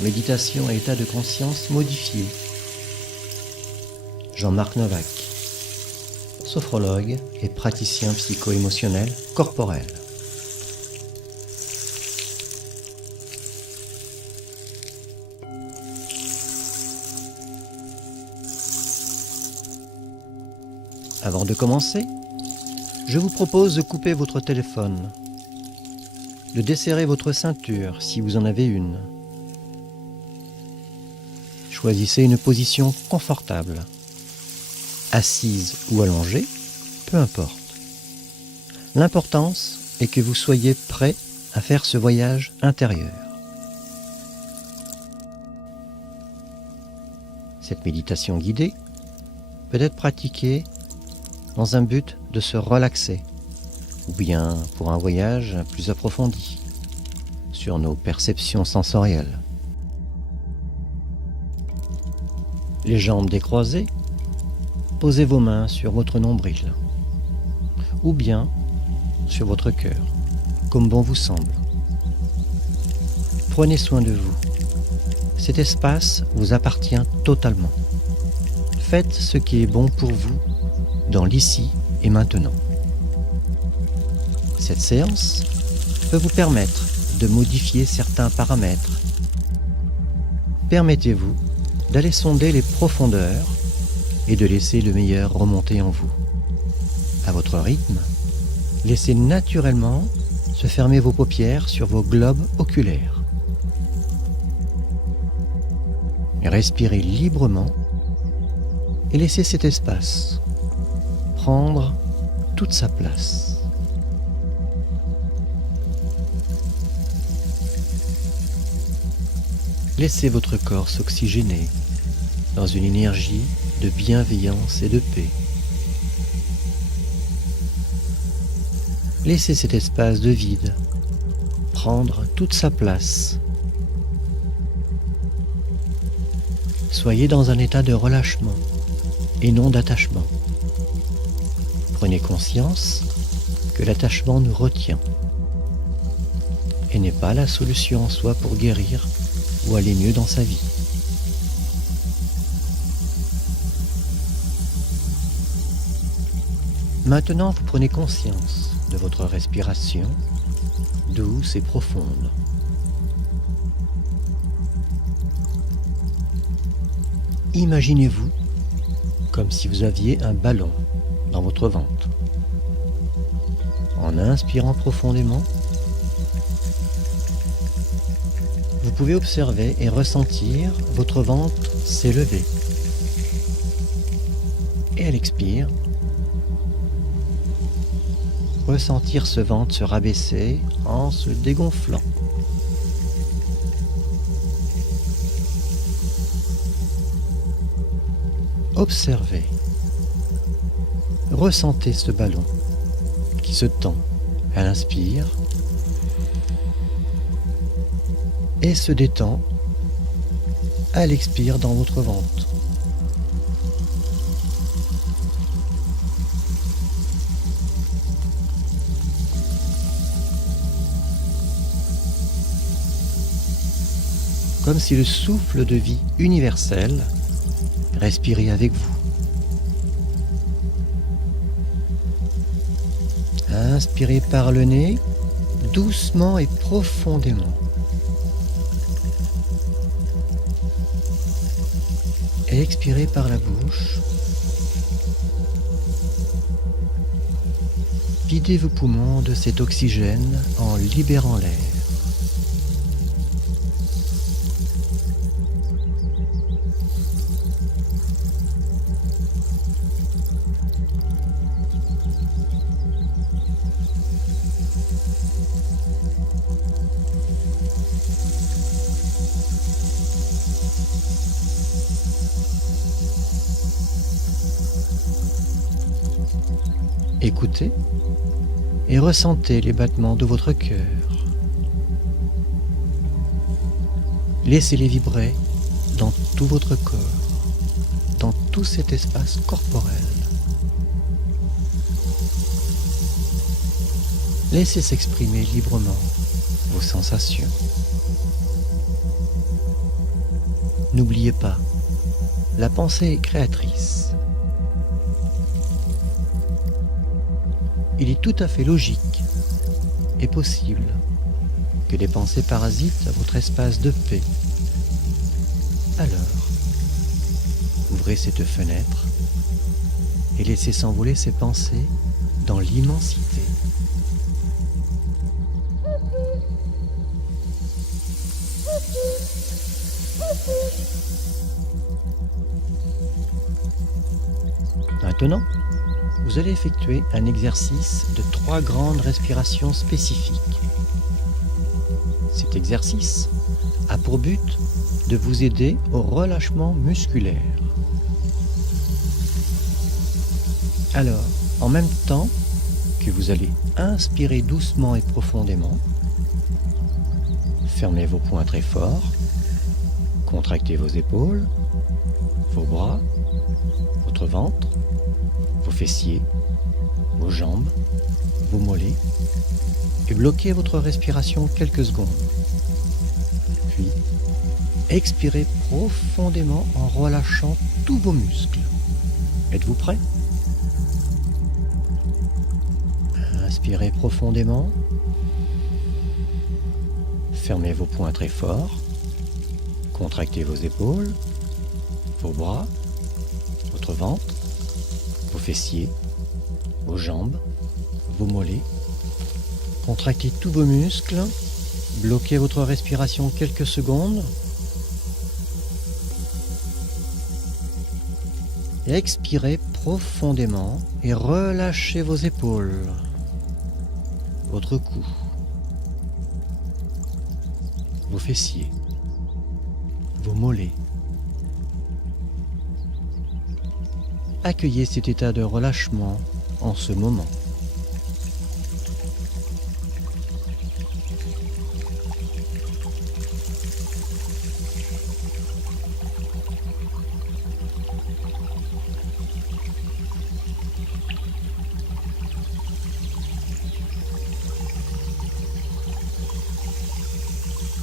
Méditation à état de conscience modifié. Jean-Marc Novak, sophrologue et praticien psycho-émotionnel corporel. Avant de commencer, je vous propose de couper votre téléphone, de desserrer votre ceinture si vous en avez une. Choisissez une position confortable, assise ou allongée, peu importe. L'importance est que vous soyez prêt à faire ce voyage intérieur. Cette méditation guidée peut être pratiquée dans un but de se relaxer, ou bien pour un voyage plus approfondi sur nos perceptions sensorielles. Les jambes décroisées, posez vos mains sur votre nombril, ou bien sur votre cœur, comme bon vous semble. Prenez soin de vous. Cet espace vous appartient totalement. Faites ce qui est bon pour vous dans l'ici et maintenant. Cette séance peut vous permettre de modifier certains paramètres. Permettez-vous d'aller sonder les profondeurs et de laisser le meilleur remonter en vous. À votre rythme, laissez naturellement se fermer vos paupières sur vos globes oculaires. Respirez librement et laissez cet espace prendre toute sa place. Laissez votre corps s'oxygéner dans une énergie de bienveillance et de paix. Laissez cet espace de vide prendre toute sa place. Soyez dans un état de relâchement et non d'attachement. Prenez conscience que l'attachement nous retient et n'est pas la solution en soi pour guérir ou aller mieux dans sa vie. Maintenant, vous prenez conscience de votre respiration douce et profonde. Imaginez-vous comme si vous aviez un ballon dans votre ventre. En inspirant profondément, vous pouvez observer et ressentir votre ventre s'élever. Et à l'expire, ressentir ce ventre se rabaisser en se dégonflant. Observez, ressentez ce ballon qui se tend à l'inspire et se détend à l'expire dans votre ventre. Comme si le souffle de vie universel respirait avec vous. Inspirez par le nez, doucement et profondément. Et expirez par la bouche. Videz vos poumons de cet oxygène en libérant l'air. Écoutez et ressentez les battements de votre cœur. Laissez-les vibrer dans tout votre corps, dans tout cet espace corporel. Laissez s'exprimer librement vos sensations. N'oubliez pas, la pensée est créatrice. Il est tout à fait logique et possible que des pensées parasitent votre espace de paix. Alors, ouvrez cette fenêtre et laissez s'envoler ces pensées dans l'immensité. Maintenant, vous allez effectuer un exercice de 3 grandes respirations spécifiques. Cet exercice a pour but de vous aider au relâchement musculaire. Alors, en même temps que vous allez inspirer doucement et profondément, fermez vos poings très fort, contractez vos épaules, vos bras, votre ventre, vos fessiers, vos jambes, vos mollets, et bloquez votre respiration quelques secondes. Puis, expirez profondément en relâchant tous vos muscles. Êtes-vous prêt? Inspirez profondément. Fermez vos poings très fort. Contractez vos épaules, vos bras, votre ventre, vos fessiers, vos jambes, vos mollets. Contractez tous vos muscles. Bloquez votre respiration quelques secondes. Expirez profondément et relâchez vos épaules, votre cou, vos fessiers, vos mollets. Accueillez cet état de relâchement en ce moment.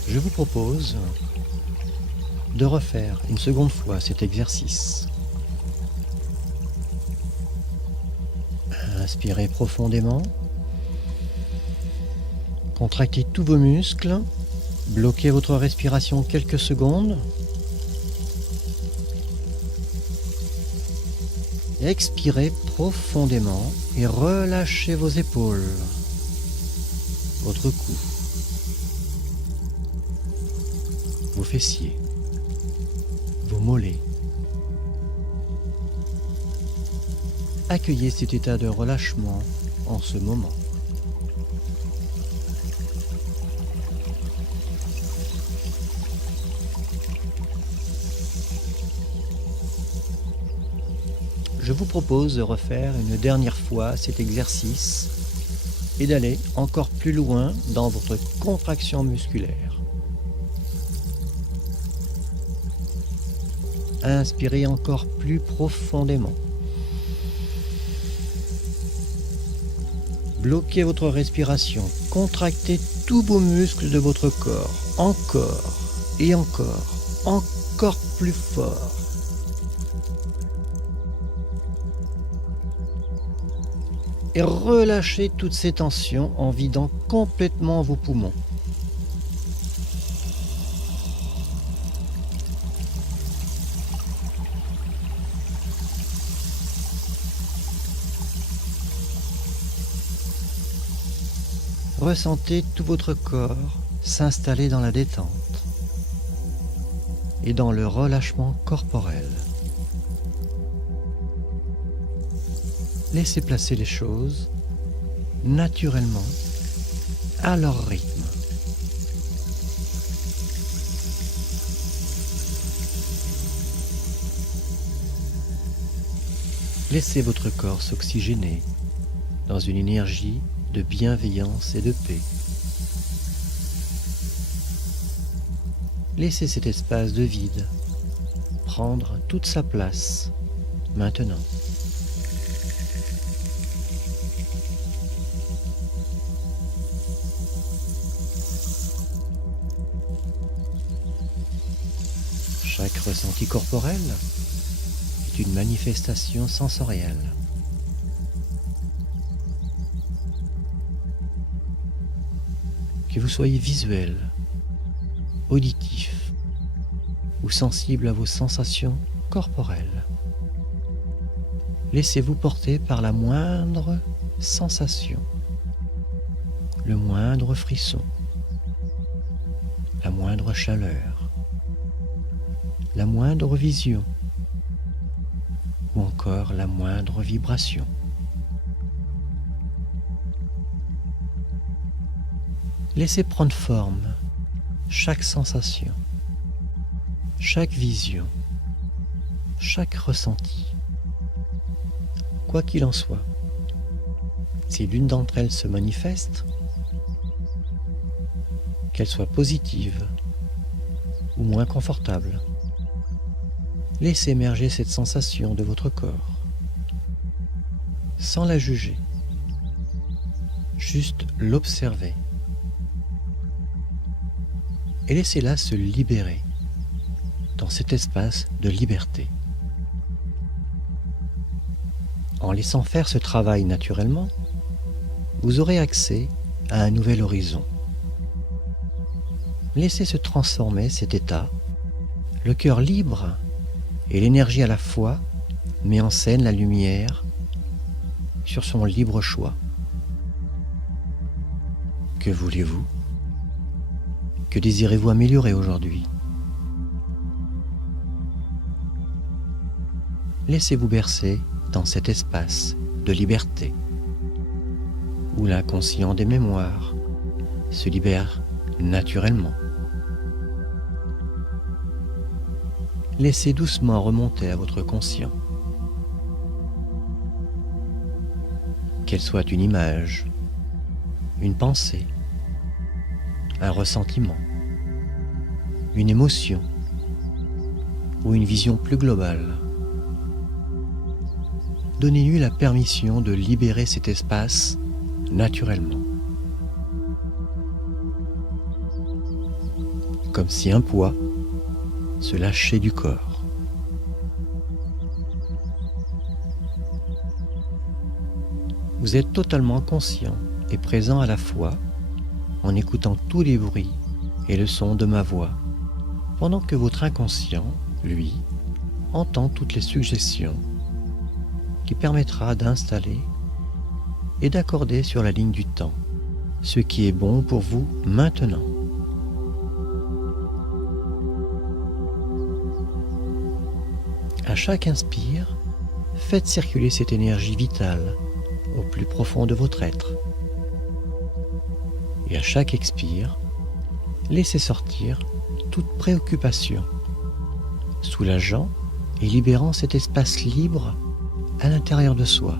Je vous propose de refaire une seconde fois cet exercice. Inspirez profondément. Contractez tous vos muscles. Bloquez votre respiration quelques secondes. Expirez profondément et relâchez vos épaules, votre cou, vos fessiers, vos mollets. Accueillez cet état de relâchement en ce moment. Je vous propose de refaire une dernière fois cet exercice et d'aller encore plus loin dans votre contraction musculaire. Inspirez encore plus profondément. Bloquez votre respiration, contractez tous vos muscles de votre corps, encore et encore, encore plus fort. Et relâchez toutes ces tensions en vidant complètement vos poumons. Ressentez tout votre corps s'installer dans la détente et dans le relâchement corporel. Laissez placer les choses naturellement à leur rythme. Laissez votre corps s'oxygéner dans une énergie de bienveillance et de paix. Laissez cet espace de vide prendre toute sa place maintenant. Chaque ressenti corporel est une manifestation sensorielle. Que vous soyez visuel, auditif ou sensible à vos sensations corporelles, laissez-vous porter par la moindre sensation, le moindre frisson, la moindre chaleur, la moindre vision ou encore la moindre vibration. Laissez prendre forme chaque sensation, chaque vision, chaque ressenti. Quoi qu'il en soit, si l'une d'entre elles se manifeste, qu'elle soit positive ou moins confortable, laissez émerger cette sensation de votre corps, sans la juger, juste l'observer. Et laissez-la se libérer dans cet espace de liberté. En laissant faire ce travail naturellement, vous aurez accès à un nouvel horizon. Laissez se transformer cet état, le cœur libre et l'énergie à la fois met en scène la lumière sur son libre choix. Que voulez-vous ? Que désirez-vous améliorer aujourd'hui ? Laissez-vous bercer dans cet espace de liberté où l'inconscient des mémoires se libère naturellement. Laissez doucement remonter à votre conscient. Qu'elle soit une image, une pensée, un ressentiment, une émotion ou une vision plus globale. Donnez-lui la permission de libérer cet espace naturellement. Comme si un poids se lâchait du corps. Vous êtes totalement conscient et présent à la fois en écoutant tous les bruits et le son de ma voix, pendant que votre inconscient, lui, entend toutes les suggestions qui permettra d'installer et d'accorder sur la ligne du temps ce qui est bon pour vous maintenant. À chaque inspire, faites circuler cette énergie vitale au plus profond de votre être. Et à chaque expire, laissez sortir toute préoccupation, soulageant et libérant cet espace libre à l'intérieur de soi.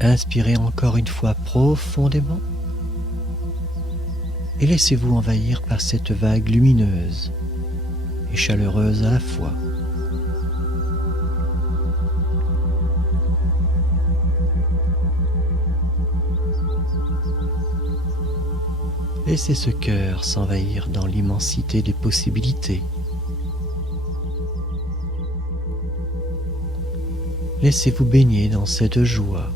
Inspirez encore une fois profondément et laissez-vous envahir par cette vague lumineuse et chaleureuse à la fois. Laissez ce cœur s'envahir dans l'immensité des possibilités. Laissez-vous baigner dans cette joie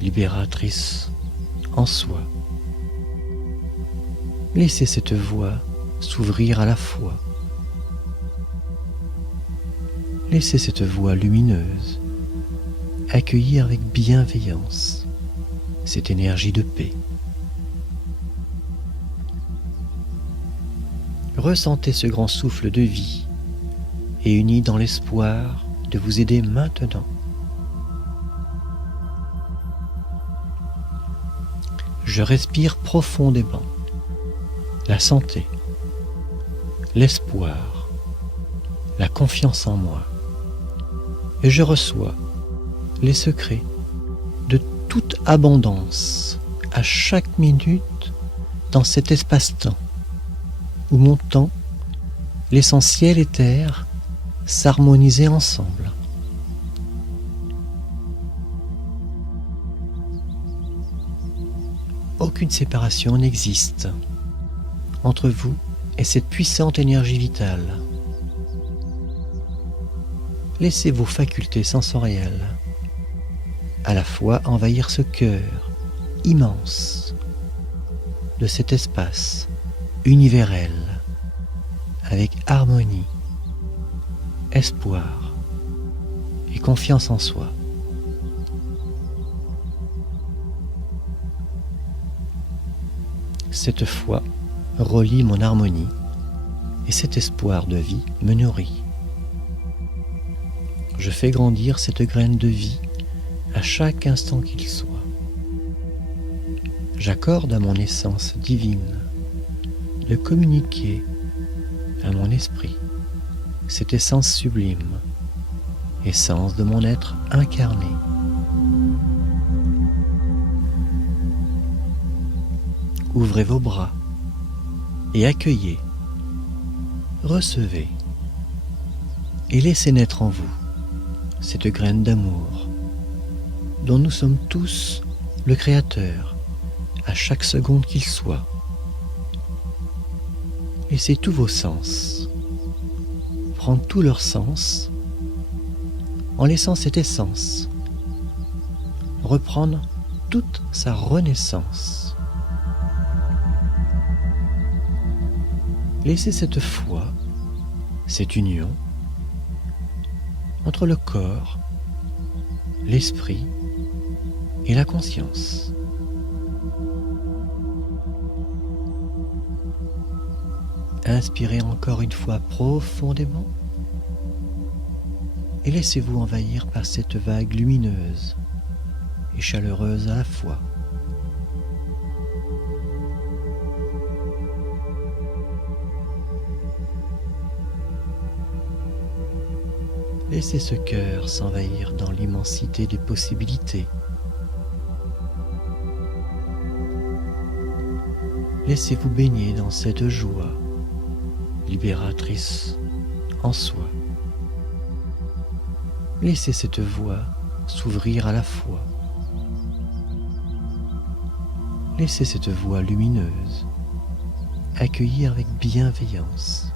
libératrice en soi. Laissez cette voie s'ouvrir à la fois. Laissez cette voie lumineuse accueillir avec bienveillance cette énergie de paix. Ressentez ce grand souffle de vie et uni dans l'espoir de vous aider maintenant. Je respire profondément la santé, l'espoir, la confiance en moi et je reçois les secrets de toute abondance à chaque minute dans cet espace-temps où mon temps, l'essentiel et terre s'harmonisaient ensemble. Aucune séparation n'existe entre vous et cette puissante énergie vitale. Laissez vos facultés sensorielles à la fois envahir ce cœur immense de cet espace universel avec harmonie, espoir et confiance en soi. Cette foi relie mon harmonie et cet espoir de vie me nourrit. Je fais grandir cette graine de vie à chaque instant qu'il soit. J'accorde à mon essence divine de communiquer à mon esprit cette essence sublime, essence de mon être incarné. Ouvrez vos bras et accueillez, recevez et laissez naître en vous cette graine d'amour dont nous sommes tous le créateur à chaque seconde qu'il soit. Laissez tous vos sens prendre tout leur sens en laissant cette essence reprendre toute sa renaissance. Laissez cette foi, cette union entre le corps, l'esprit et la conscience. Inspirez encore une fois profondément et laissez-vous envahir par cette vague lumineuse et chaleureuse à la fois. Laissez ce cœur s'envahir dans l'immensité des possibilités. Laissez-vous baigner dans cette joie libératrice en soi. Laissez cette voie s'ouvrir à la fois. Laissez cette voie lumineuse accueillir avec bienveillance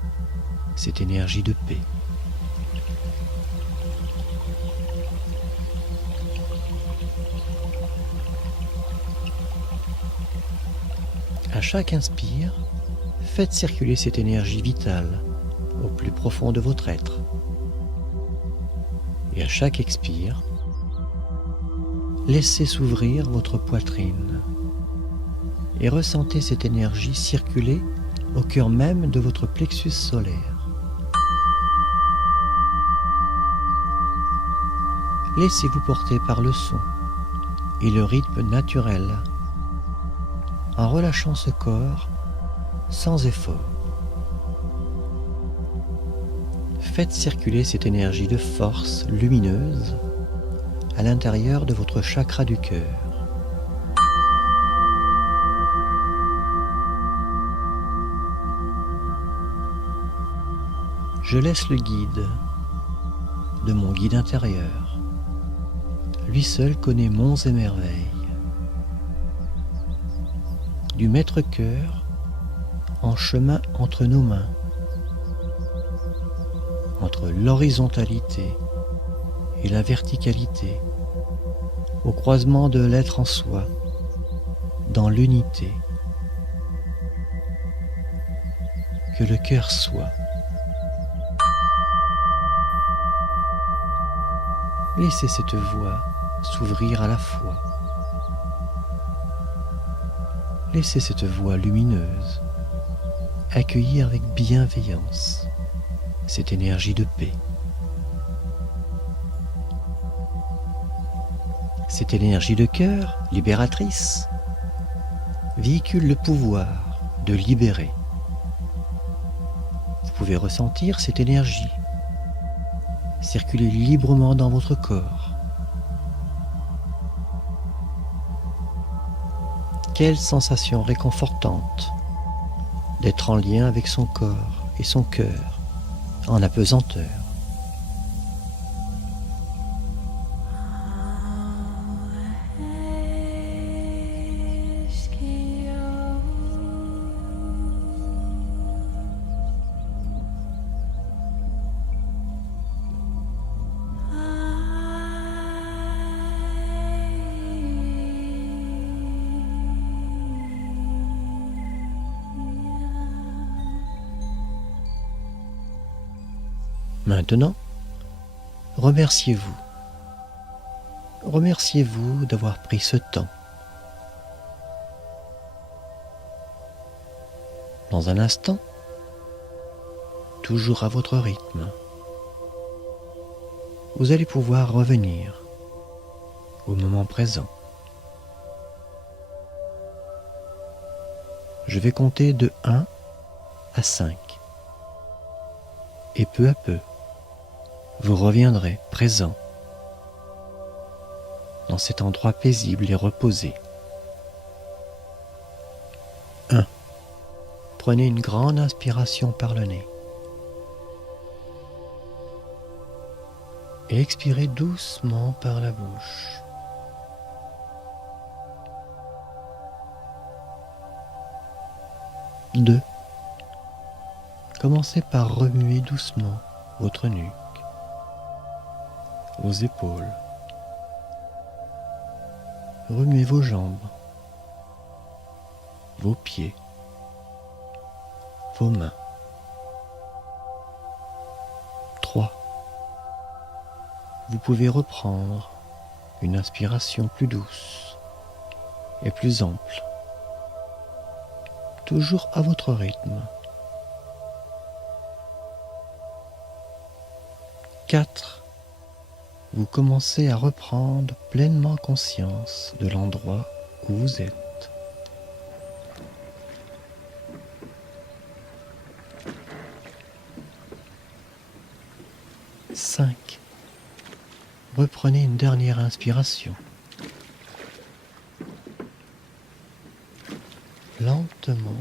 cette énergie de paix. À chaque inspire, faites circuler cette énergie vitale au plus profond de votre être. Et à chaque expire, laissez s'ouvrir votre poitrine et ressentez cette énergie circuler au cœur même de votre plexus solaire. Laissez-vous porter par le son et le rythme naturel en relâchant ce corps sans effort. Faites circuler cette énergie de force lumineuse à l'intérieur de votre chakra du cœur. Je laisse le guide de mon guide intérieur. Lui seul connaît monts et merveilles. Du maître-cœur en chemin entre nos mains, entre l'horizontalité et la verticalité, au croisement de l'être en soi, dans l'unité. Que le cœur soit. Laissez cette voie s'ouvrir à la fois. Laissez cette voie lumineuse accueillir avec bienveillance cette énergie de paix. Cette énergie de cœur, libératrice, véhicule le pouvoir de libérer. Vous pouvez ressentir cette énergie circuler librement dans votre corps. Quelle sensation réconfortante d'être en lien avec son corps et son cœur en apesanteur. Maintenant, remerciez-vous. Remerciez-vous d'avoir pris ce temps. Dans un instant, toujours à votre rythme, vous allez pouvoir revenir au moment présent. Je vais compter de 1 à 5. Et peu à peu, vous reviendrez présent dans cet endroit paisible et reposé. 1. Prenez une grande inspiration par le nez. Et expirez doucement par la bouche. 2. Commencez par remuer doucement votre nuque, vos épaules. Remuez vos jambes, vos pieds, vos mains. 3. Vous pouvez reprendre une inspiration plus douce et plus ample, toujours à votre rythme. 4. Vous commencez à reprendre pleinement conscience de l'endroit où vous êtes. 5. Reprenez une dernière inspiration. Lentement.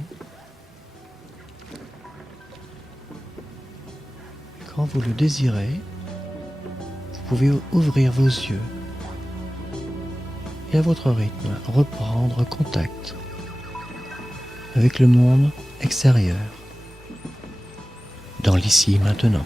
Quand vous le désirez, vous pouvez ouvrir vos yeux et à votre rythme reprendre contact avec le monde extérieur, dans l'ici et maintenant.